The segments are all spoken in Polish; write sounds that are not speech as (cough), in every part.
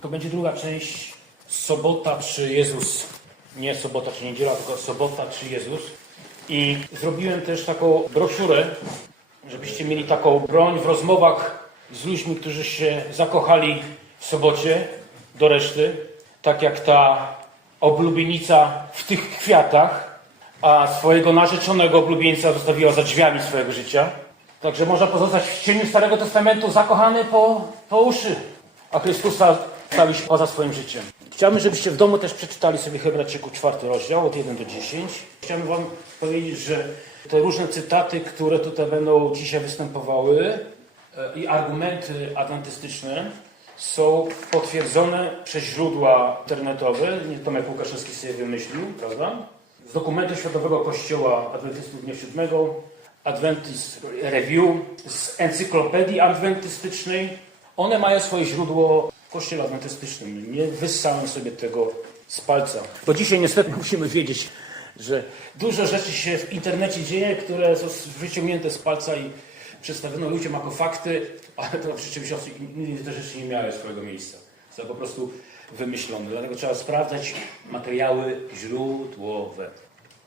To będzie druga część sobota czy Jezus. Nie sobota czy niedziela, tylko sobota czy Jezus. I zrobiłem też taką broszurę, żebyście mieli taką broń w rozmowach z ludźmi, którzy się zakochali w sobocie do reszty. Tak jak ta oblubienica w tych kwiatach, a swojego narzeczonego oblubieńca zostawiła za drzwiami swojego życia. Także można pozostać w cieniu Starego Testamentu zakochany po, po uszy, a Chrystusa stawić poza swoim życiem. Chciałbym, żebyście w domu też przeczytali sobie Hebrajczyków czwarty rozdział od 1 do 10. Chciałbym wam powiedzieć, że te różne cytaty, które tutaj będą dzisiaj występowały e, i argumenty adwentystyczne są potwierdzone przez źródła internetowe, nie Tomek Łukaszewski sobie wymyślił, prawda? Z dokumentu Światowego Kościoła Adwentystów Dnia Siódmego, Adventist Review, z encyklopedii adwentystycznej. One mają swoje źródło w Kościele Adwentystycznym. Nie wyssałem sobie tego z palca. Bo dzisiaj niestety (laughs) musimy wiedzieć, że dużo rzeczy się w internecie dzieje, które są wyciągnięte z palca i przedstawione ludziom jako fakty, ale to w rzeczywistości te rzeczy nie miały swojego miejsca. Są po prostu wymyślone. Dlatego trzeba sprawdzać materiały źródłowe.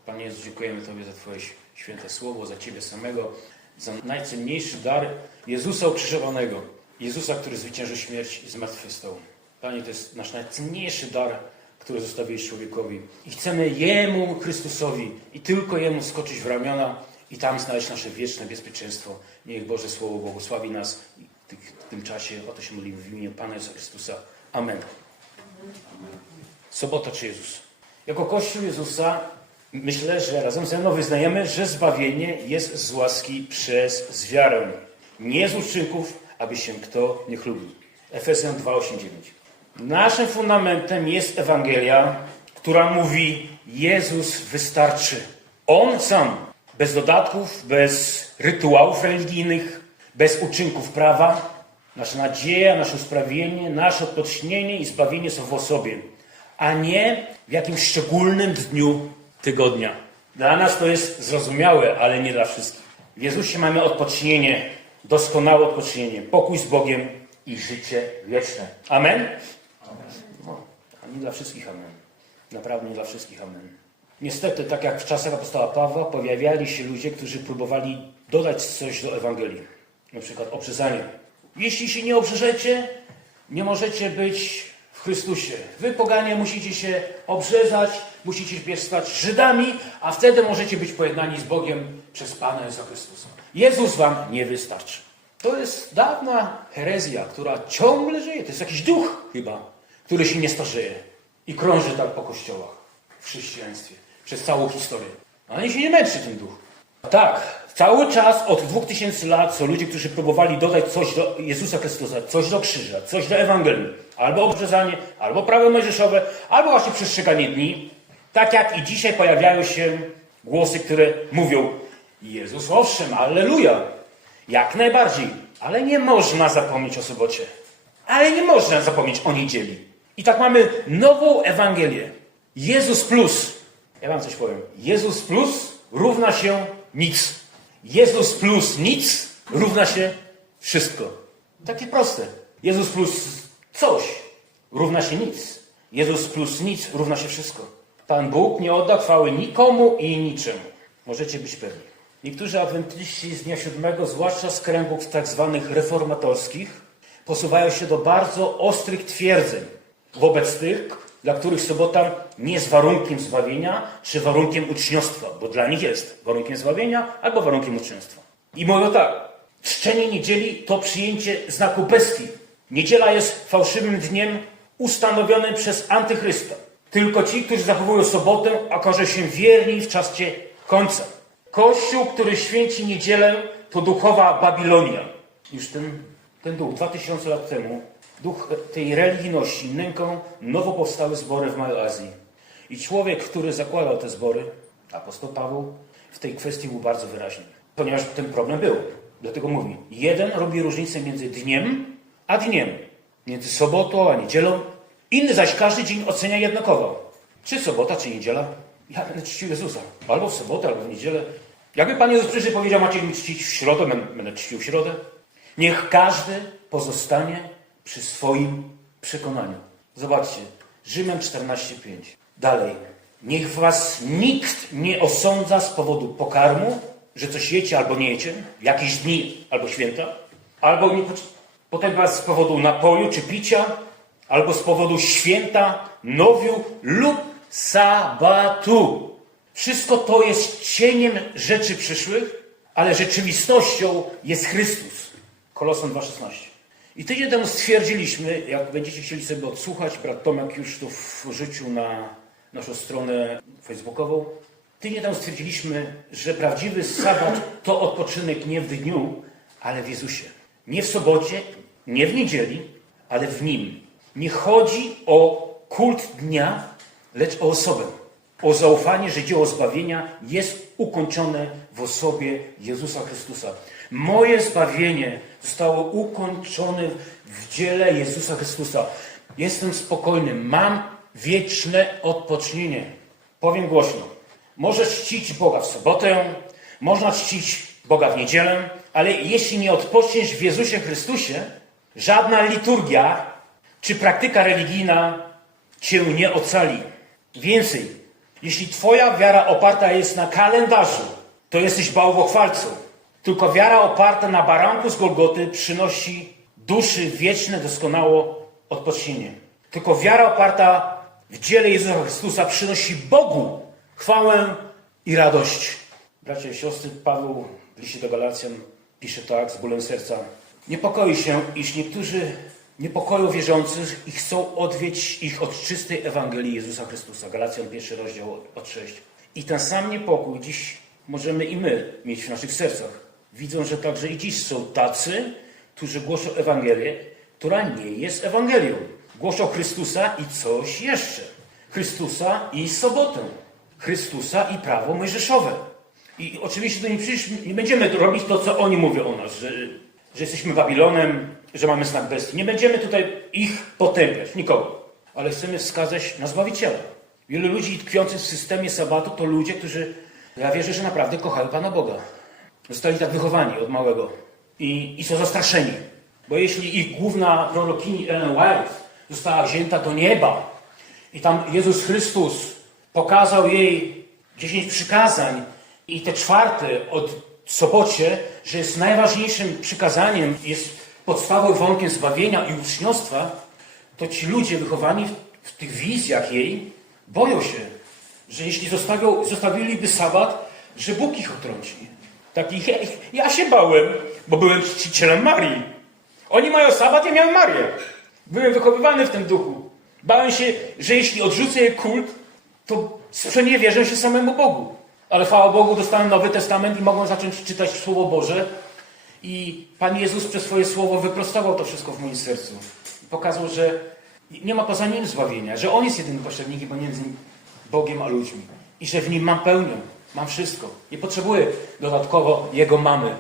Panie Jezu, dziękujemy Tobie za Twoje święte słowo, za Ciebie samego, za najcenniejszy dar Jezusa ukrzyżowanego. Jezusa, który zwyciężył śmierć i zmartwychwstał. Panie, to jest nasz najcenniejszy dar, który zostawiłeś człowiekowi. I chcemy Jemu, Chrystusowi, i tylko Jemu skoczyć w ramiona i tam znaleźć nasze wieczne bezpieczeństwo. Niech Boże Słowo błogosławi nas tych, w tym czasie. O to się modlimy w imieniu Pana Jezusa Chrystusa. Amen. Sobota czy Jezus? Jako Kościół Jezusa myślę, że razem ze mną wyznajemy, że zbawienie jest z łaski przez wiarę. Nie z uczynków, aby się kto nie chlubił. Efezjan 2,8,9 Naszym fundamentem jest Ewangelia, która mówi Jezus wystarczy. On sam, bez dodatków, bez rytuałów religijnych, bez uczynków prawa. Nasza nadzieja, nasze usprawienie, nasze odpocznienie i zbawienie są w osobie, a nie w jakimś szczególnym dniu tygodnia. Dla nas to jest zrozumiałe, ale nie dla wszystkich. W Jezusie mamy odpocznienie, doskonałe odpocznienie, pokój z Bogiem i życie wieczne. Amen? No, a nie dla wszystkich amen. Naprawdę nie dla wszystkich amen. Niestety, tak jak w czasach apostoła Pawła, pojawiali się ludzie, którzy próbowali dodać coś do Ewangelii. Na przykład obrzezanie. Jeśli się nie obrzezecie, nie możecie być w Chrystusie. Wy, poganie, musicie się obrzezać, musicie się stać Żydami, a wtedy możecie być pojednani z Bogiem przez Pana Jezusa Chrystusa. Jezus wam nie wystarczy. To jest dawna herezja, która ciągle żyje. To jest jakiś duch chyba, który się nie starzeje i krąży tak po kościołach w chrześcijaństwie przez całą historię. Ale się nie męczy ten duch. Tak, cały czas od 2000 lat są ludzie, którzy próbowali dodać coś do Jezusa Chrystusa, coś do krzyża, coś do Ewangelii. Albo obrzezanie, albo prawo mojżeszowe, albo właśnie przestrzeganie dni. Tak jak i dzisiaj pojawiają się głosy, które mówią Jezus owszem, alleluja. Jak najbardziej. Ale nie można zapomnieć o sobocie. Ale nie można zapomnieć o niedzieli. I tak mamy nową Ewangelię. Jezus plus. Ja wam coś powiem. Jezus plus równa się nic. Jezus plus nic równa się wszystko. Takie proste. Jezus plus coś równa się nic. Jezus plus nic równa się wszystko. Pan Bóg nie odda chwały nikomu i niczemu. Możecie być pewni. Niektórzy adwentyści z dnia siódmego, zwłaszcza z kręgów tak zwanych reformatorskich, posuwają się do bardzo ostrych twierdzeń wobec tych, dla których sobota nie jest warunkiem zbawienia czy warunkiem uczniostwa, bo dla nich jest warunkiem zbawienia albo warunkiem uczniostwa. I mówią tak, czczenie niedzieli to przyjęcie znaku bestii. Niedziela jest fałszywym dniem ustanowionym przez antychrysta. Tylko ci, którzy zachowują sobotę, okażą się wierni w czasie końca. Kościół, który święci niedzielę, to duchowa Babilonia. Już ten, ten duch, 2000 lat temu, duch tej religijności nęką nowo powstałe zbory w Małej Azji. I człowiek, który zakładał te zbory, apostoł Paweł, w tej kwestii był bardzo wyraźny. Ponieważ ten problem był. Dlatego mówi, jeden robi różnicę między dniem a dniem. Między sobotą a niedzielą. Inny zaś każdy dzień ocenia jednakowo. Czy sobota, czy niedziela? Ja będę czcił Jezusa. Albo w sobotę, albo w niedzielę. Jakby Pan Jezus przyszedł powiedział, macie mi czcić w środę, będę- czcił w środę. Niech każdy pozostanie przy swoim przekonaniu. Zobaczcie, Rzymian 14:5. Dalej. Niech was nikt nie osądza z powodu pokarmu, że coś jecie albo nie jecie, jakieś dni albo święta, albo potem was z powodu napoju czy picia, albo z powodu święta, nowiu lub sabatu. Wszystko to jest cieniem rzeczy przyszłych, ale rzeczywistością jest Chrystus. Kolosan 2,16. I tydzień temu stwierdziliśmy, jak będziecie chcieli sobie odsłuchać, brat Tomek już to wrzucił na naszą stronę facebookową. Tydzień temu stwierdziliśmy, że prawdziwy sabat to odpoczynek nie w dniu, ale w Jezusie. Nie w sobocie, nie w niedzieli, ale w Nim. Nie chodzi o kult dnia, lecz o osobę. O zaufanie, że dzieło zbawienia jest ukończone w osobie Jezusa Chrystusa. Moje zbawienie zostało ukończone w dziele Jezusa Chrystusa. Jestem spokojny, mam wieczne odpocznienie. Powiem głośno. Możesz czcić Boga w sobotę, można czcić Boga w niedzielę, ale jeśli nie odpoczniesz w Jezusie Chrystusie, żadna liturgia czy praktyka religijna cię nie ocali. Więcej, jeśli Twoja wiara oparta jest na kalendarzu, to jesteś bałwochwalcą. Tylko wiara oparta na baranku z Golgoty przynosi duszy wieczne, doskonało odpocznienie. Tylko wiara oparta w dziele Jezusa Chrystusa przynosi Bogu chwałę i radość. Bracia i siostry, Paweł w liście do Galacjan pisze tak z bólem serca. Niepokoi się, iż niektórzy niepokoją wierzących i chcą odwiedzić ich od czystej Ewangelii Jezusa Chrystusa. Galacjan pierwszy rozdział od 6. I ten sam niepokój dziś możemy i my mieć w naszych sercach. Widzą, że także i dziś są tacy, którzy głoszą Ewangelię, która nie jest Ewangelią. Głoszą Chrystusa i coś jeszcze. Chrystusa i sobotę. Chrystusa i prawo mojżeszowe. I oczywiście to nie, nie będziemy robić to, co oni mówią o nas, że, że jesteśmy Babilonem, że mamy znak bestii. Nie będziemy tutaj ich potępiać, nikogo. Ale chcemy wskazać na Zbawiciela. Wielu ludzi tkwiących w systemie sabatu to ludzie, którzy, ja wierzę, że naprawdę kochają Pana Boga. Zostali tak wychowani od małego i, i są zastraszeni. Bo jeśli ich główna prorokini Ellen White została wzięta do nieba i tam Jezus Chrystus pokazał jej dziesięć przykazań i te czwarte od sobocie, że jest najważniejszym przykazaniem, jest podstawą warunkiem zbawienia i uczniostwa, to ci ludzie wychowani w, tych wizjach jej boją się, że jeśli zostawią, zostawiliby sabat, że Bóg ich otrąci. Takich, ja, ja się bałem, bo byłem czcicielem Marii. Oni mają sabat, ja miałem Marię. Byłem wychowywany w tym duchu. Bałem się, że jeśli odrzucę jej kult, to sprzeniewierzę się samemu Bogu. Ale chwała Bogu, dostałem Nowy Testament i mogłem zacząć czytać Słowo Boże. I Pan Jezus przez swoje Słowo wyprostował to wszystko w moim sercu. Pokazał, że nie ma poza Nim zbawienia, że On jest jedynym pośrednikiem pomiędzy Bogiem a ludźmi. I że w Nim mam pełnię, mam wszystko. Nie potrzebuję dodatkowo Jego mamy.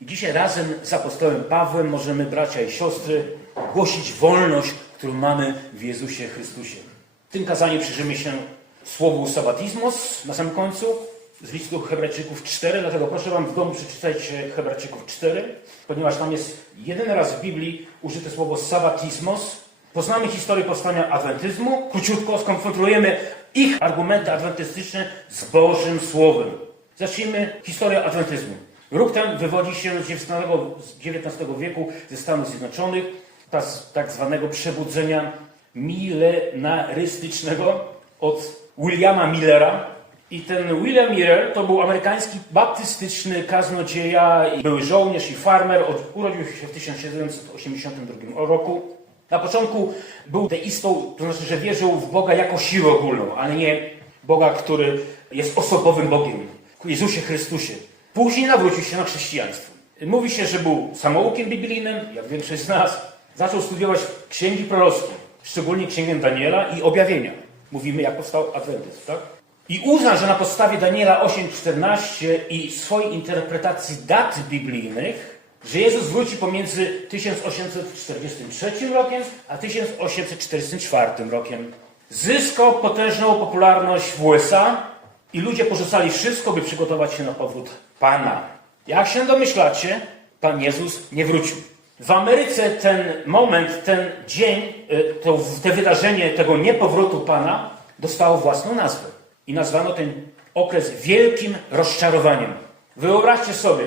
I dzisiaj razem z apostołem Pawłem możemy, bracia i siostry, głosić wolność, którą mamy w Jezusie Chrystusie. W tym kazaniu przyjrzymy się słowu sabatismos na samym końcu z listu Hebrajczyków 4, dlatego proszę Wam w domu przeczytajcie Hebrajczyków 4, ponieważ tam jest jeden raz w Biblii użyte słowo sabatismos. Poznamy historię powstania adwentyzmu, króciutko skonfrontujemy ich argumenty adwentystyczne z Bożym Słowem. Zacznijmy historię adwentyzmu. Ruch ten wywodzi się z XIX wieku ze Stanów Zjednoczonych, tak zwanego przebudzenia milenarystycznego od Williama Millera. I ten William Miller to był amerykański baptystyczny kaznodzieja, były żołnierz i farmer. Urodził się w 1782 roku. Na początku był deistą, to znaczy, że wierzył w Boga jako siłę ogólną, ale nie Boga, który jest osobowym Bogiem, Jezusie Chrystusie. Później nawrócił się na chrześcijaństwo. Mówi się, że był samoukiem biblijnym, jak większość z nas. Zaczął studiować księgi prorockie, szczególnie księgę Daniela i objawienia. Mówimy, jak powstał adwentyzm, tak? I uznał, że na podstawie Daniela 8:14 i swojej interpretacji dat biblijnych, że Jezus wróci pomiędzy 1843 rokiem a 1844 rokiem. Zyskał potężną popularność w USA i ludzie porzucali wszystko, by przygotować się na powrót Pana. Jak się domyślacie, Pan Jezus nie wrócił. W Ameryce ten moment, ten dzień, y, to, te wydarzenie tego niepowrotu Pana dostało własną nazwę. I nazwano ten okres wielkim rozczarowaniem. Wyobraźcie sobie,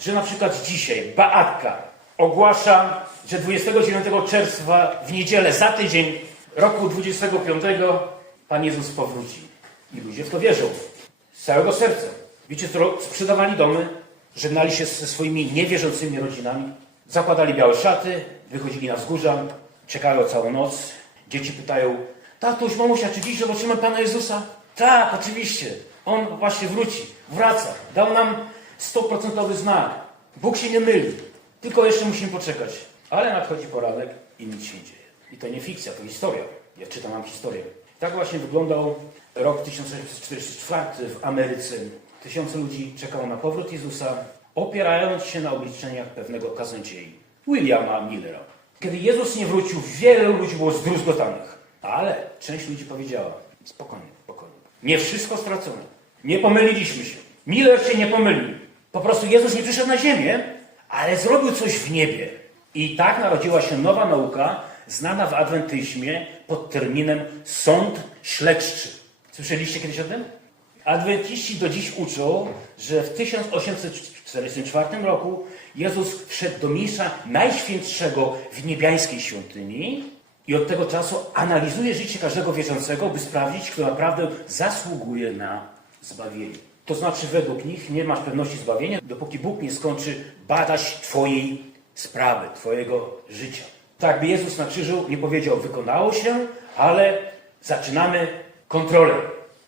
że na przykład dzisiaj Beatka ogłasza, że 29 czerwca w niedzielę za tydzień roku 25 Pan Jezus powróci. I ludzie w to wierzą. Z całego serca. Wiecie co? Sprzedawali domy, żegnali się ze swoimi niewierzącymi rodzinami, zakładali białe szaty, wychodzili na wzgórza, czekają całą noc. Dzieci pytają, tatuś, mamusia, czy dziś zobaczymy Pana Jezusa? Tak, oczywiście. On właśnie wróci, wraca. Dał nam stuprocentowy znak. Bóg się nie myli. Tylko jeszcze musimy poczekać. Ale nadchodzi poranek i nic się nie dzieje. I to nie fikcja, to historia. Ja czytam nam historię. Tak właśnie wyglądał rok 1644 w Ameryce. Tysiące ludzi czekało na powrót Jezusa, opierając się na obliczeniach pewnego kaznodziei, Williama Millera. Kiedy Jezus nie wrócił, wielu ludzi było zdruzgotanych. Ale część ludzi powiedziała, spokojnie. Nie wszystko stracone. Nie pomyliliśmy się. Miller się nie pomylił. Po prostu Jezus nie przyszedł na ziemię, ale zrobił coś w niebie. I tak narodziła się nowa nauka, znana w adwentyzmie pod terminem sąd śledczy. Słyszeliście kiedyś o tym? Adwentyści do dziś uczą, że w 1844 roku Jezus wszedł do miejsca najświętszego w niebiańskiej świątyni i od tego czasu analizuje życie każdego wierzącego, by sprawdzić, kto naprawdę zasługuje na zbawienie. To znaczy, według nich nie masz pewności zbawienia, dopóki Bóg nie skończy badać Twojej sprawy, Twojego życia. Tak by Jezus na krzyżu nie powiedział, wykonało się, ale zaczynamy kontrolę.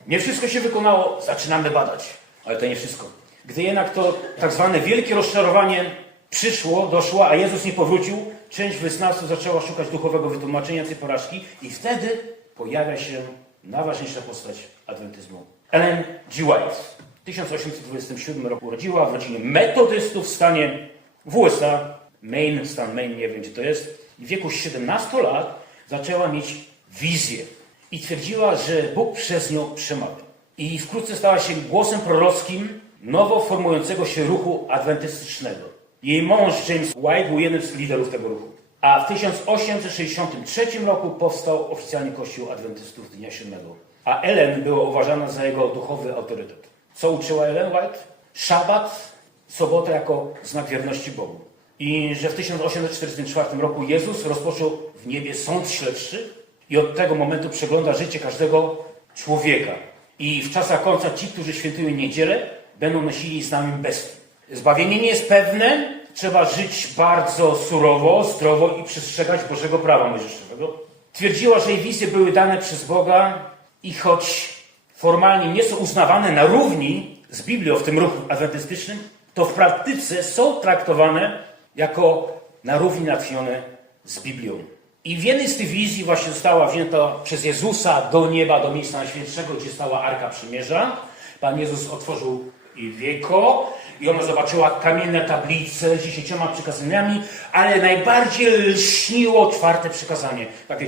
Nie wszystko się wykonało, zaczynamy badać. Ale to nie wszystko. Gdy jednak to tak zwane wielkie rozczarowanie przyszło, doszło, a Jezus nie powrócił, część wyznawców zaczęła szukać duchowego wytłumaczenia tej porażki i wtedy pojawia się najważniejsza postać adwentyzmu. Ellen G. White. W 1827 roku urodziła w rodzinie metodystów w stanie w USA, Maine, stan Maine, nie wiem gdzie to jest. W wieku 17 lat zaczęła mieć wizję i twierdziła, że Bóg przez nią przemawia. I wkrótce stała się głosem prorockim nowo formującego się ruchu adwentystycznego. Jej mąż James White był jednym z liderów tego ruchu. A w 1863 roku powstał oficjalnie Kościół Adwentystów Dnia Siódmego. A Ellen była uważana za jego duchowy autorytet. Co uczyła Ellen White? Szabat, sobotę jako znak wierności Bogu. I że w 1844 roku Jezus rozpoczął w niebie sąd śledczy i od tego momentu przegląda życie każdego człowieka. I w czasach końca ci, którzy świętują niedzielę, będą nosili znamię bestii. Zbawienie nie jest pewne, trzeba żyć bardzo surowo, zdrowo i przestrzegać Bożego prawa mojżeszowego. Twierdziła, że jej wizje były dane przez Boga i choć formalnie nie są uznawane na równi z Biblią w tym ruchu adwentystycznym, to w praktyce są traktowane jako na równi natchnione z Biblią. I w jednej z tych wizji właśnie została wzięta przez Jezusa do nieba, do miejsca najświętszego, gdzie stała Arka Przymierza. Pan Jezus otworzył wieko i ona zobaczyła kamienne tablice z dziesięcioma przykazaniami, ale najbardziej lśniło czwarte przykazanie. Takie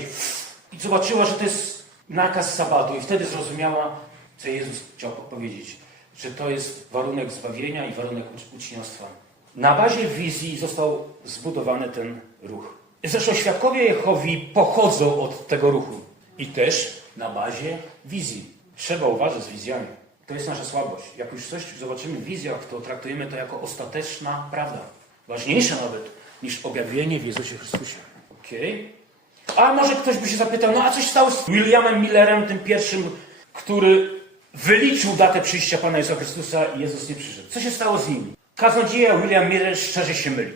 i zobaczyła, że to jest nakaz sabatu i wtedy zrozumiała, co Jezus chciał powiedzieć, że to jest warunek zbawienia i warunek ucz- uczniostwa. Na bazie wizji został zbudowany ten ruch. Zresztą świadkowie Jehowi pochodzą od tego ruchu i też na bazie wizji. Trzeba uważać z wizjami. To jest nasza słabość. Jak już coś zobaczymy w wizjach, to traktujemy to jako ostateczna prawda. Ważniejsza nawet niż objawienie w Jezusie Chrystusie. Okej? A może ktoś by się zapytał, no a coś stało z Williamem Millerem, tym pierwszym, który wyliczył datę przyjścia Pana Jezusa Chrystusa i Jezus nie przyszedł. Co się stało z nim? Kaznodzieja William Miller szczerze się mylił.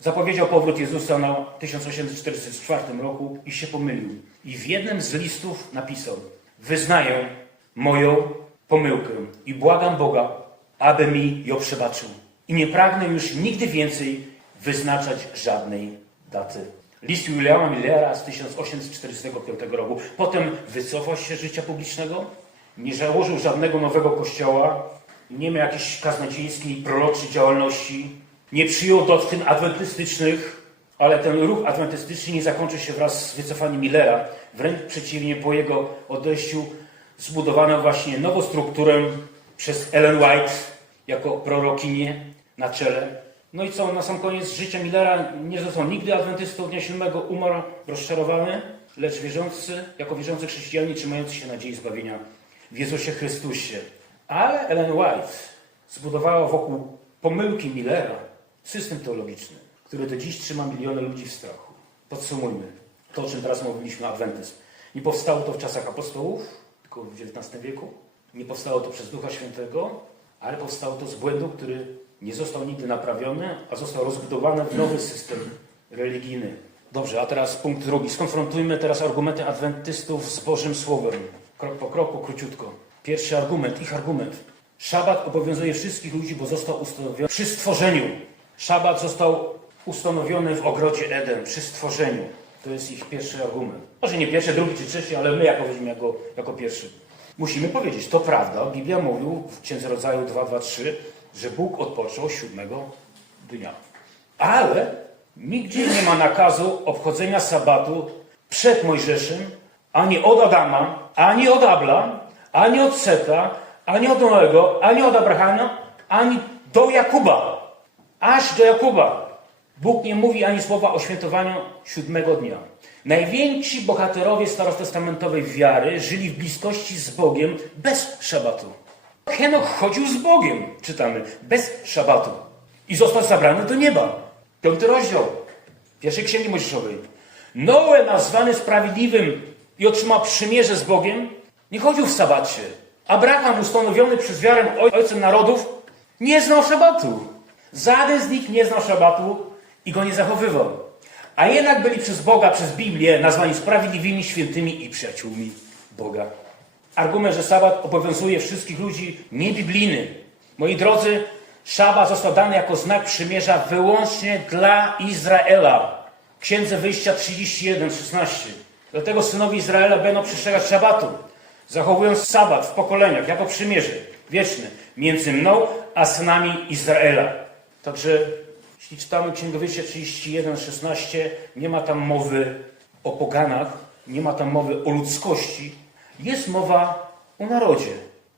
Zapowiedział powrót Jezusa na 1844 roku i się pomylił. I w jednym z listów napisał: Wyznaję moją pomyłkę i błagam Boga, aby mi ją przebaczył. I nie pragnę już nigdy więcej wyznaczać żadnej daty. List Williama Millera z 1845 roku. Potem wycofał się z życia publicznego, nie założył żadnego nowego kościoła, nie miał jakiejś kaznodziejskiej, proroczej działalności, nie przyjął doktryn adwentystycznych, ale ten ruch adwentystyczny nie zakończył się wraz z wycofaniem Millera. Wręcz przeciwnie, po jego odejściu zbudowano właśnie nową strukturę przez Ellen White jako prorokinię na czele. No i co, na sam koniec życia Millera nie został nigdy adwentystą dnia siódmego, umarł rozczarowany, lecz wierzący, jako wierzący chrześcijanie trzymający się nadziei zbawienia w Jezusie Chrystusie. Ale Ellen White zbudowała wokół pomyłki Millera system teologiczny, który do dziś trzyma miliony ludzi w strachu. Podsumujmy to, o czym teraz mówiliśmy, adwentyzm. Nie powstało to w czasach apostołów, tylko w XIX wieku. Nie powstało to przez Ducha Świętego, ale powstało to z błędu, który nie został nigdy naprawiony, a został rozbudowany w nowy system religijny. Dobrze, a teraz punkt drugi. Skonfrontujmy teraz argumenty adwentystów z Bożym Słowem. Krok po kroku, króciutko. Pierwszy argument, ich argument. Szabat obowiązuje wszystkich ludzi, bo został ustanowiony przy stworzeniu. Szabat został ustanowiony w ogrodzie Eden, przy stworzeniu. To jest ich pierwszy argument. Może nie pierwszy, drugi czy trzeci, ale my jako weźmiemy jako, jako pierwszy. Musimy powiedzieć, to prawda. Biblia mówił w Księdze Rodzaju 2.2.3, że Bóg odpoczął siódmego dnia. Ale nigdzie nie ma nakazu obchodzenia sabatu przed Mojżeszem, ani od Adama, ani od Abla, ani od Seta, ani od Noego, ani od Abrahama, ani do Jakuba. Aż do Jakuba. Bóg nie mówi ani słowa o świętowaniu siódmego dnia. Najwięksi bohaterowie starostestamentowej wiary żyli w bliskości z Bogiem bez szabatu. Henoch chodził z Bogiem, czytamy, bez szabatu. I został zabrany do nieba. Piąty rozdział pierwszej księgi Mojżeszowej. Noe, nazwany sprawiedliwym i otrzymał przymierze z Bogiem, nie chodził w sabacie. Abraham, ustanowiony przez wiarę oj- ojcem narodów, nie znał szabatu. Żaden z nich nie znał szabatu i go nie zachowywał. A jednak byli przez Boga, przez Biblię nazwani sprawiedliwymi, świętymi i przyjaciółmi Boga. Argument, że sabat obowiązuje wszystkich ludzi, niebiblijny. Moi drodzy, szabat został dany jako znak przymierza wyłącznie dla Izraela. Księdze Wyjścia 31, 16. Dlatego synowie Izraela będą przestrzegać szabatu, zachowując sabat w pokoleniach jako przymierze wieczne między mną a synami Izraela. Także jeśli czytamy Księgę Wyjścia 31, 16, nie ma tam mowy o poganach, nie ma tam mowy o ludzkości, jest mowa o narodzie,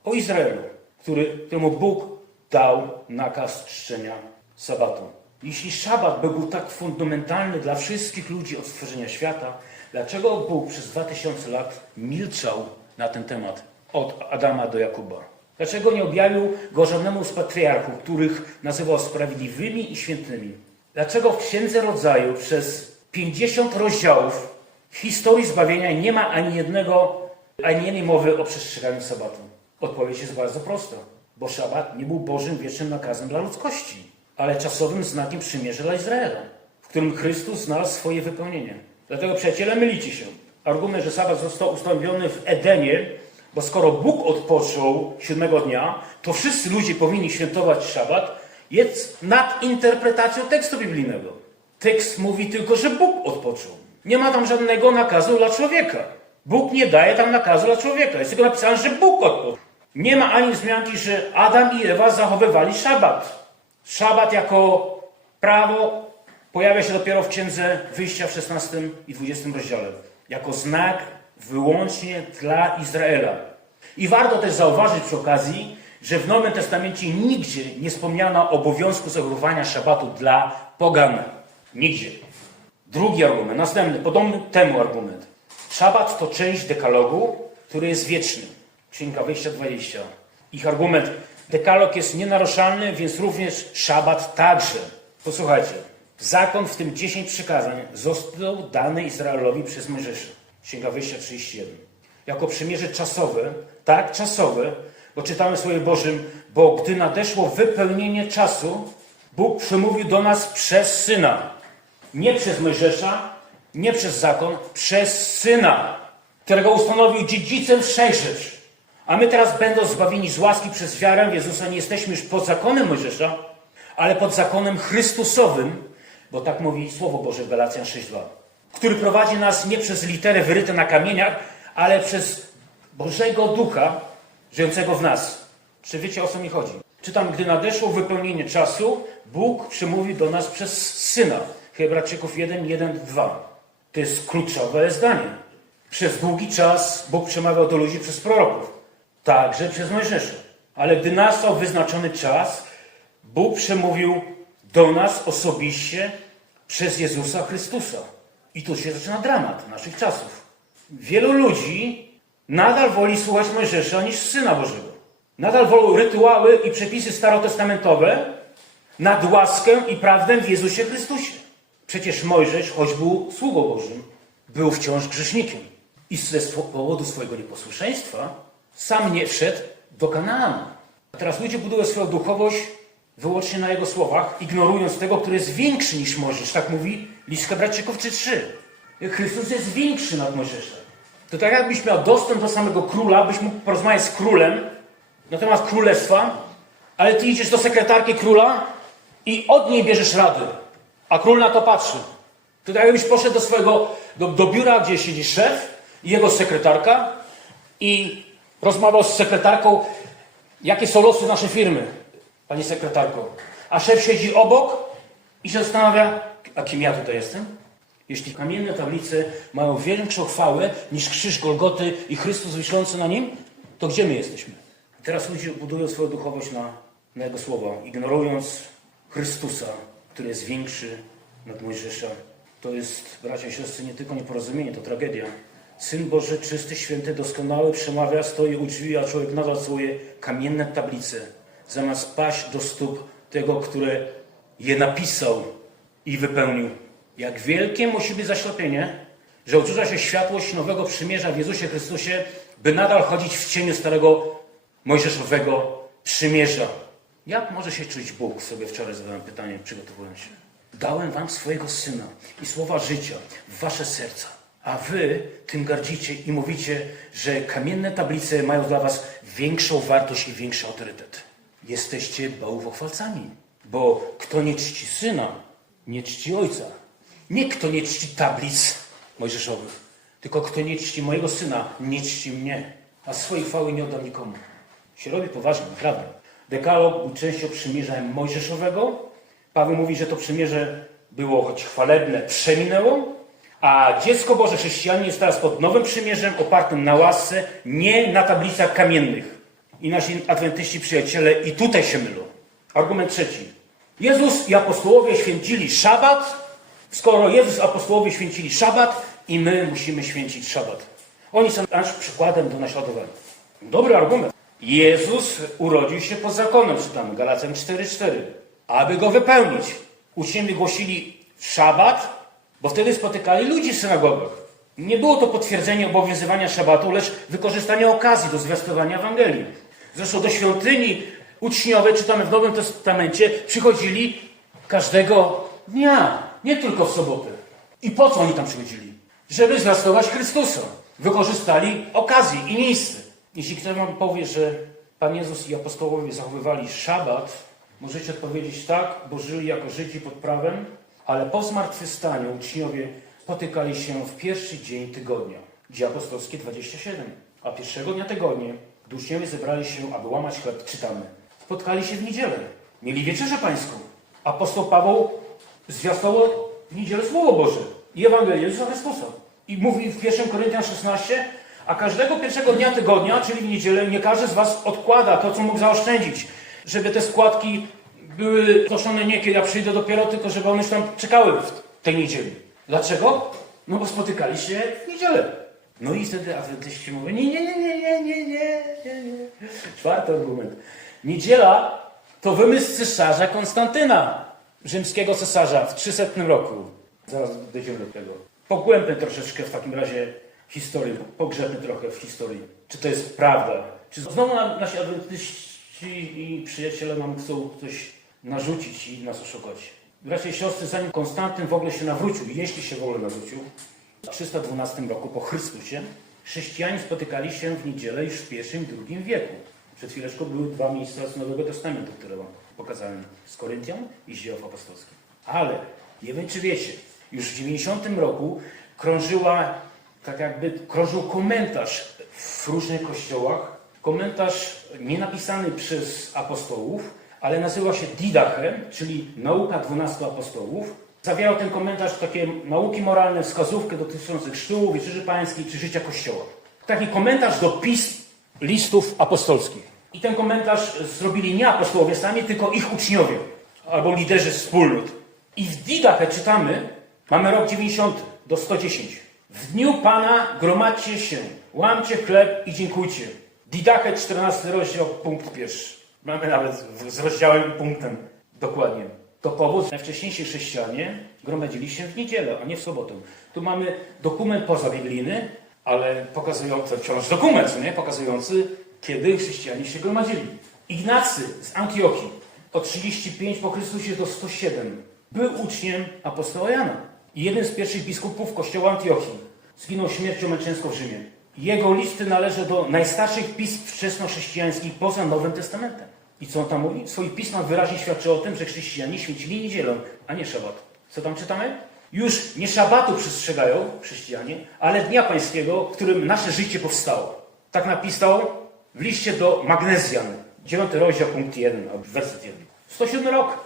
o Izraelu, który, któremu Bóg dał nakaz czczenia sabatu. Jeśli szabat był tak fundamentalny dla wszystkich ludzi od stworzenia świata, dlaczego Bóg przez 2000 lat milczał na ten temat od Adama do Jakuba? Dlaczego nie objawił go żadnemu z patriarchów, których nazywał sprawiedliwymi i świętymi? Dlaczego w Księdze Rodzaju przez 50 rozdziałów historii zbawienia nie ma ani jednego, ani jednej mowy o przestrzeganiu sabatu? Odpowiedź jest bardzo prosta. Bo szabat nie był Bożym wiecznym nakazem dla ludzkości, ale czasowym znakiem przymierza dla Izraela, w którym Chrystus znalazł swoje wypełnienie. Dlatego, przyjaciele, mylicie się. Argument, że sabat został ustanowiony w Edenie, bo skoro Bóg odpoczął siódmego dnia, to wszyscy ludzie powinni świętować szabat, jest nadinterpretacją tekstu biblijnego. Tekst mówi tylko, że Bóg odpoczął. Nie ma tam żadnego nakazu dla człowieka. Bóg nie daje tam nakazu dla człowieka. Jest tylko napisane, że Bóg odpoczął. Nie ma ani wzmianki, że Adam i Ewa zachowywali szabat. Szabat jako prawo pojawia się dopiero w księdze wyjścia w 16 i 20 rozdziale. Jako znak wyłącznie dla Izraela. I warto też zauważyć przy okazji, że w Nowym Testamencie nigdzie nie wspomniano obowiązku zachowywania szabatu dla pogan. Nigdzie. Drugi argument, następny, podobny temu argument. Szabat to część dekalogu, który jest wieczny. Księga Wyjścia 20. Ich argument, dekalog jest nienaruszalny, więc również szabat także. Posłuchajcie, zakon, w tym 10 przykazań, został dany Izraelowi przez Mojżesza. Księga Wyjścia 31. Jako przymierze czasowe, tak, czasowe, bo czytamy w Słowie Bożym, bo gdy nadeszło wypełnienie czasu, Bóg przemówił do nas przez Syna. Nie przez Mojżesza, nie przez zakon, przez Syna, którego ustanowił dziedzicem wszechrzeczy. A my teraz, będąc zbawieni z łaski przez wiarę w Jezusa, nie jesteśmy już pod zakonem Mojżesza, ale pod zakonem Chrystusowym, bo tak mówi Słowo Boże w Galacjan 6.2, który prowadzi nas nie przez litery wyryte na kamieniach, ale przez Bożego Ducha żyjącego w nas. Czy wiecie o co mi chodzi? Czytam, gdy nadeszło wypełnienie czasu, Bóg przemówił do nas przez Syna. Hebrajczyków 1, 1, 2. To jest kluczowe zdanie. Przez długi czas Bóg przemawiał do ludzi przez proroków, także przez Mojżesza. Ale gdy nastał wyznaczony czas, Bóg przemówił do nas osobiście przez Jezusa Chrystusa. I tu się zaczyna dramat naszych czasów. Wielu ludzi nadal woli słuchać Mojżesza niż Syna Bożego. Nadal wolą rytuały i przepisy starotestamentowe nad łaskę i prawdę w Jezusie Chrystusie. Przecież Mojżesz, choć był sługą Bożym, był wciąż grzesznikiem. I ze powodu swojego nieposłuszeństwa sam nie wszedł do Kanaanu. A teraz ludzie budują swoją duchowość wyłącznie na jego słowach, ignorując tego, który jest większy niż Mojżesz. Tak mówi list Hebrajczyków czy 3. Chrystus jest większy nad Mojżeszem. To tak jakbyś miał dostęp do samego króla, byś mógł porozmawiać z królem na temat królestwa, ale ty idziesz do sekretarki króla i od niej bierzesz rady, a król na to patrzy. To tak jakbyś poszedł do swojego, do, do biura, gdzie siedzi szef i jego sekretarka i rozmawiał z sekretarką, jakie są losy naszej firmy, pani sekretarko. A szef siedzi obok i się zastanawia, a kim ja tutaj jestem? Jeśli kamienne tablice mają większą chwałę niż krzyż Golgoty i Chrystus wiszący na nim, to gdzie my jesteśmy? Teraz ludzie budują swoją duchowość na, na Jego słowa, ignorując Chrystusa, który jest większy nad Mojżesza. To jest, bracia i siostry, nie tylko nieporozumienie, to tragedia. Syn Boży, czysty, święty, doskonały, przemawia, stoi u drzwi, a człowiek nadal całuje kamienne tablice, zamiast paść do stóp tego, który je napisał i wypełnił. Jak wielkie musi być zaślepienie, że odrzuca się światłość nowego przymierza w Jezusie Chrystusie, by nadal chodzić w cieniu starego mojżeszowego przymierza. Jak może się czuć Bóg? Sobie wczoraj zadałem pytanie, przygotowując się. Dałem wam swojego Syna i słowa życia w wasze serca, a wy tym gardzicie i mówicie, że kamienne tablice mają dla was większą wartość i większy autorytet. Jesteście bałwochwalcami, bo kto nie czci Syna, nie czci Ojca. Nie kto nie czci tablic mojżeszowych, tylko kto nie czci mojego Syna, nie czci mnie, a swojej chwały nie oddam nikomu. Się robi poważnie, naprawdę. Dekalog był częścią przymierza mojżeszowego. Paweł mówi, że to przymierze było choć chwalebne, przeminęło, a dziecko Boże chrześcijanin jest teraz pod nowym przymierzem opartym na łasce, nie na tablicach kamiennych. I nasi adwentyści przyjaciele i tutaj się mylą. Argument trzeci. Jezus i apostołowie święcili szabat, skoro Jezus i apostołowie święcili szabat i my musimy święcić szabat. Oni są naszym przykładem do naśladowania. Dobry argument. Jezus urodził się pod zakonem, czytamy Galacjan 4,4. Aby go wypełnić, uczniowie głosili szabat, bo wtedy spotykali ludzi w synagogach. Nie było to potwierdzenie obowiązywania szabatu, lecz wykorzystanie okazji do zwiastowania Ewangelii. Zresztą do świątyni uczniowie, czytamy w Nowym Testamencie, przychodzili każdego dnia, nie tylko w sobotę. I po co oni tam przychodzili? Żeby zwiastować Chrystusa. Wykorzystali okazję i miejsce. Jeśli ktoś wam powie, że Pan Jezus i apostołowie zachowywali szabat, możecie odpowiedzieć tak, bo żyli jako Żydzi pod prawem, ale po zmartwychwstaniu uczniowie spotykali się w pierwszy dzień tygodnia. Dzieje apostolskie 27. A pierwszego dnia tygodnia, uczniowie zebrali się, aby łamać chleb, czytamy. Spotkali się w niedzielę. Mieli wieczerzę pańską. Apostoł Paweł zwiastował w niedzielę Słowo Boże i Ewangelię Jezusa Chrystusa. I mówi w 1 Koryntian 16, a każdego pierwszego dnia tygodnia, czyli w niedzielę, nie każdy z was odkłada to, co mógł zaoszczędzić, żeby te składki były znoszone nie kiedy ja przyjdę dopiero, tylko żeby one już tam czekały w tej niedzieli. Dlaczego? No bo spotykali się w niedzielę. No i wtedy adwentyści mówią, nie, nie, nie, nie, nie, nie, nie, nie. Czwarty argument. Niedziela to wymysł cesarza Konstantyna, rzymskiego cesarza w 300 roku. Zaraz dojdziemy do tego. Pogłębmy troszeczkę w takim razie historię, pogrzebmy trochę w historii. Czy to jest prawda? Czy znowu nasi adwentyści i przyjaciele nam chcą coś narzucić i nas oszukać? I siostry, zanim Konstantyn w ogóle się nawrócił, jeśli się w ogóle nawrócił, w 312 roku po Chrystusie, chrześcijanie spotykali się w niedzielę już w I i II wieku. Przed chwileczką były dwa miejsca z Nowego Testamentu, które wam pokazałem z Koryntian i z dzieł apostolskich. Ale, nie wiem czy wiecie, już w 90 roku krążyła, tak jakby krążył komentarz w różnych kościołach. Komentarz nie napisany przez apostołów, ale nazywa się Didache, czyli nauka 12 apostołów. Zawierał ten komentarz takie nauki moralne, wskazówkę dotyczące chrztu, wieczerzy pańskiej czy życia kościoła. Taki komentarz do pism listów apostolskich. I ten komentarz zrobili nie apostołowie sami, tylko ich uczniowie. albo liderzy wspólnot. I w Didache czytamy, mamy rok 90 do 110. W dniu Pana gromadźcie się, łamcie chleb i dziękujcie. Didache 14 rozdział, punkt pierwszy. Mamy nawet z rozdziałem punktem dokładnie. To powód, najwcześniejsi chrześcijanie gromadzili się w niedzielę, a nie w sobotę. Tu mamy dokument pozabiblijny, ale pokazujący, wciąż dokument, nie? pokazujący, kiedy chrześcijanie się gromadzili. Ignacy z Antiochii od 35 po Chrystusie do 107 był uczniem apostoła Jana i jeden z pierwszych biskupów kościoła Antiochii. Zginął śmiercią męczeńską w Rzymie. Jego listy należą do najstarszych pism wczesnochrześcijańskich poza Nowym Testamentem. I co on tam mówi? W swoich pismach wyraźnie świadczy o tym, że chrześcijanie święcili niedzielę, a nie szabat. Co tam czytamy? Już nie szabatu przestrzegają chrześcijanie, ale Dnia Pańskiego, w którym nasze życie powstało. Tak napisał w liście do Magnezjan, 9 rozdział, punkt 1, albo werset 1. 107 rok,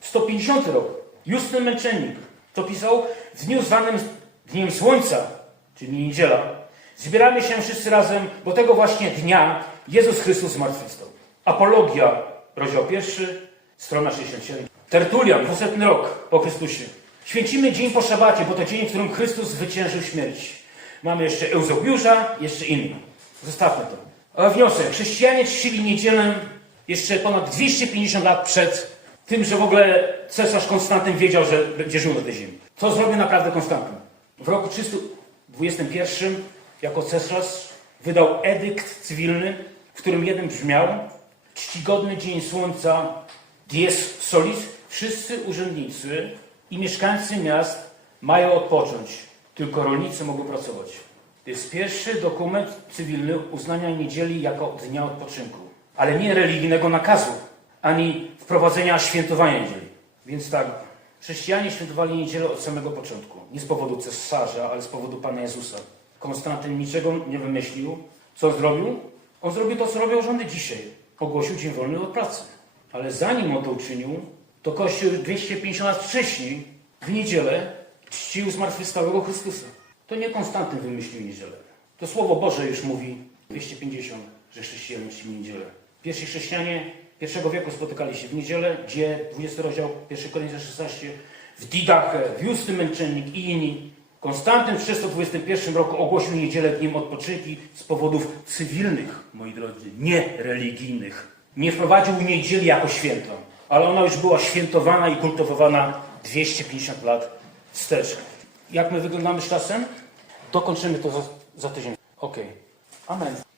150 rok. Justyn Męczennik to pisał w dniu zwanym Dniem Słońca, czyli niedziela. Zbieramy się wszyscy razem, bo tego właśnie dnia Jezus Chrystus zmartwychwstał. Apologia, rozdział pierwszy, strona 67. Tertulian, 200 rok po Chrystusie. Święcimy dzień po szabacie, bo to dzień, w którym Chrystus zwyciężył śmierć. Mamy jeszcze Euzobiusza, jeszcze innych. Zostawmy to. Wniosek. Chrześcijanie czcili niedzielę jeszcze ponad 250 lat przed tym, że w ogóle cesarz Konstantyn wiedział, że będzie żył na tej ziemi. Co zrobił naprawdę Konstantyn? W roku 321 jako cesarz wydał edykt cywilny, w którym jeden brzmiał czcigodny dzień słońca dies solis. Wszyscy urzędnicy i mieszkańcy miast mają odpocząć, tylko rolnicy mogą pracować. To jest pierwszy dokument cywilny uznania niedzieli jako dnia odpoczynku, ale nie religijnego nakazu, ani wprowadzenia świętowania niedzieli. Więc tak, chrześcijanie świętowali niedzielę od samego początku. Nie z powodu cesarza, ale z powodu Pana Jezusa. Konstantyn niczego nie wymyślił. Co zrobił? On zrobił to, co robią rządy dzisiaj. Ogłosił dzień wolny od pracy. Ale zanim on to uczynił, to Kościół 250 lat wcześniej, w niedzielę, czcił zmartwychwstałego Chrystusa. To nie Konstantyn wymyślił niedzielę. To Słowo Boże już mówi 250, że chrześcijanie czcili niedzielę. Pierwsi chrześcijanie pierwszego wieku spotykali się w niedzielę, gdzie 20 rozdział 1 Koryntia 16, w Didache, w Justy Męczennik i inni. Konstantyn w 321 roku ogłosił niedzielę dniem odpoczynki z powodów cywilnych, moi drodzy, nie religijnych. Nie wprowadził niedzieli jako święto, ale ona już była świętowana i kultywowana 250 lat wstecz. Jak my wyglądamy z czasem? Dokończymy to za, za tydzień. Okej. Amen.